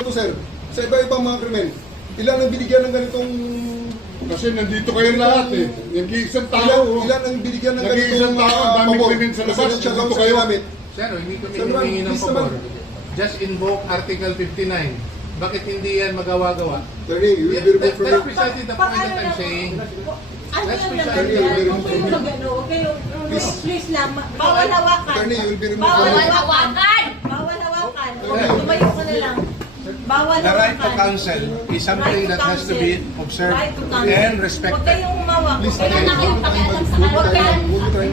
Ito sir, sa iba-ibang mga krimen, ilan ang binigyan ng ganitong... Kasi nandito kayo lahat eh. Nag-iisang tao. Ilan ang binigyan ng Nag-iisang ganitong tao, ang daming pabor? krimen sa labas. Presidential Nandito counsel kayo. namin. Sir, hindi kami Sir, ma'am, humingi ng please pabor. naman. Just invoke Article 59. Bakit hindi yan magawa-gawa? Attorney, you will be removed from That's your... precisely the point that I'm saying. Ano That's yung precisely naman the yan? point. Kung kayo magano, huwag kayo, please lang, bawal hawakan. Attorney, you will be removed Bawal from your... hawakan! Bawal hawakan. Tumayo ka na lang. Bawal The right to hawakan. counsel is something that has to be observed Right to counsel. and Huwag respected. kayong umawak. Please, Huwag kayong pakialam sa kanila. Huwag kayong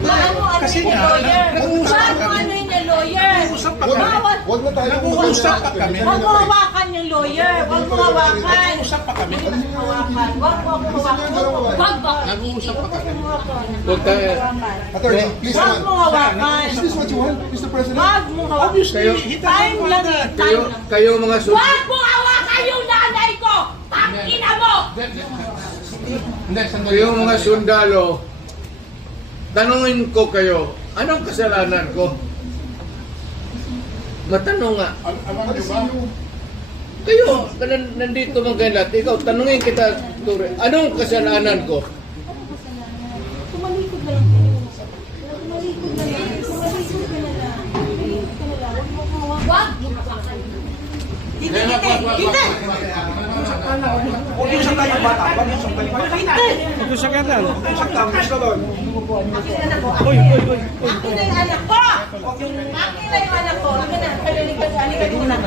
ano Kasi yung nga, lawyer. nag-uusap pa Paano kami. ano yung lawyer? Nag-uusap pa kami. Bawal. Huwag na tayo Nag-uusap pa kami. Huwag mo hawakan yung lawyer. Huwag mo hawakan. Nag-uusap pa kami. Hawakan. Huwag mo ako hawakan. Huwag ba? Nag-uusap pa kami. Huwag tayo. Attorney, please Huwag mo naman. hawakan. Is this what you want, Mr. President? Huwag mo hawakan. Obviously, Time lang eh. Time lang. Kayo mga Huwag mo hawakan yung nanay ko! Tangina mo! Hindi, sandali. Yung mga sundalo, tanungin ko kayo, anong kasalanan ko? Matanong nga. Alam niyo ba? Kayo, nandito mga kayo lahat, ikaw, tanungin kita, Ture, anong kasalanan ko? Tumalikod na lang po. Tumalikod na lang. Tumalikod ka na lang. Tumalikod ka na lang. Huwag mo hawakan. Huwag mo hawakan. Hindi, hindi, hindi. Huwag yung saktan ng bata. Huwag yung saktan ng bata. Hindi. Huwag yung saktan. Gusto doon. Akin na anak ko. Akin na yung anak ko. Akin na yung anak ko. Akin na. Halika dito na.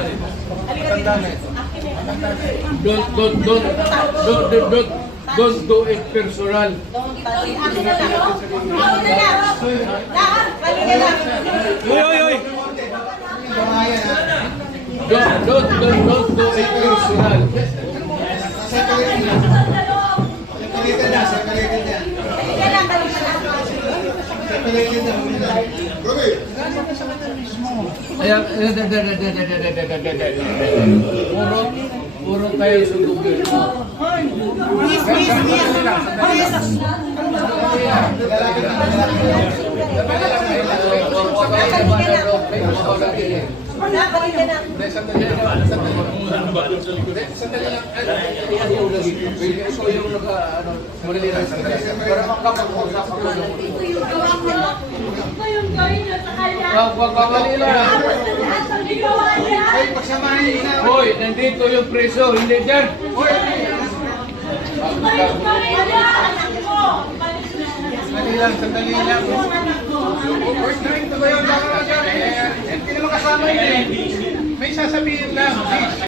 Halika dito. Akin na yung anak ko. Don't do it personal. Akin na lang. Ako na lang. Lahat. Halika lang. Don't do it personal. Halika lang. Halika lang. Romy, Puro kayo sundugin. Halika lang. Sandali lang. Ikaw yung naka, ano, madali lang. Para makapag-usap ako. Ito yung hawakan mo. Ito yung gawin nyo sa kanya. Wag madali lang. Tapos na lahat ng ginawa niya. Hoy, nandito yung preso, hindi dyan. Hoy! Ito yung gawin niya. Anak mo. Sandali lang, sandali lang. Anak mo. Hindi naman kasama yun eh. May sasabihin lang.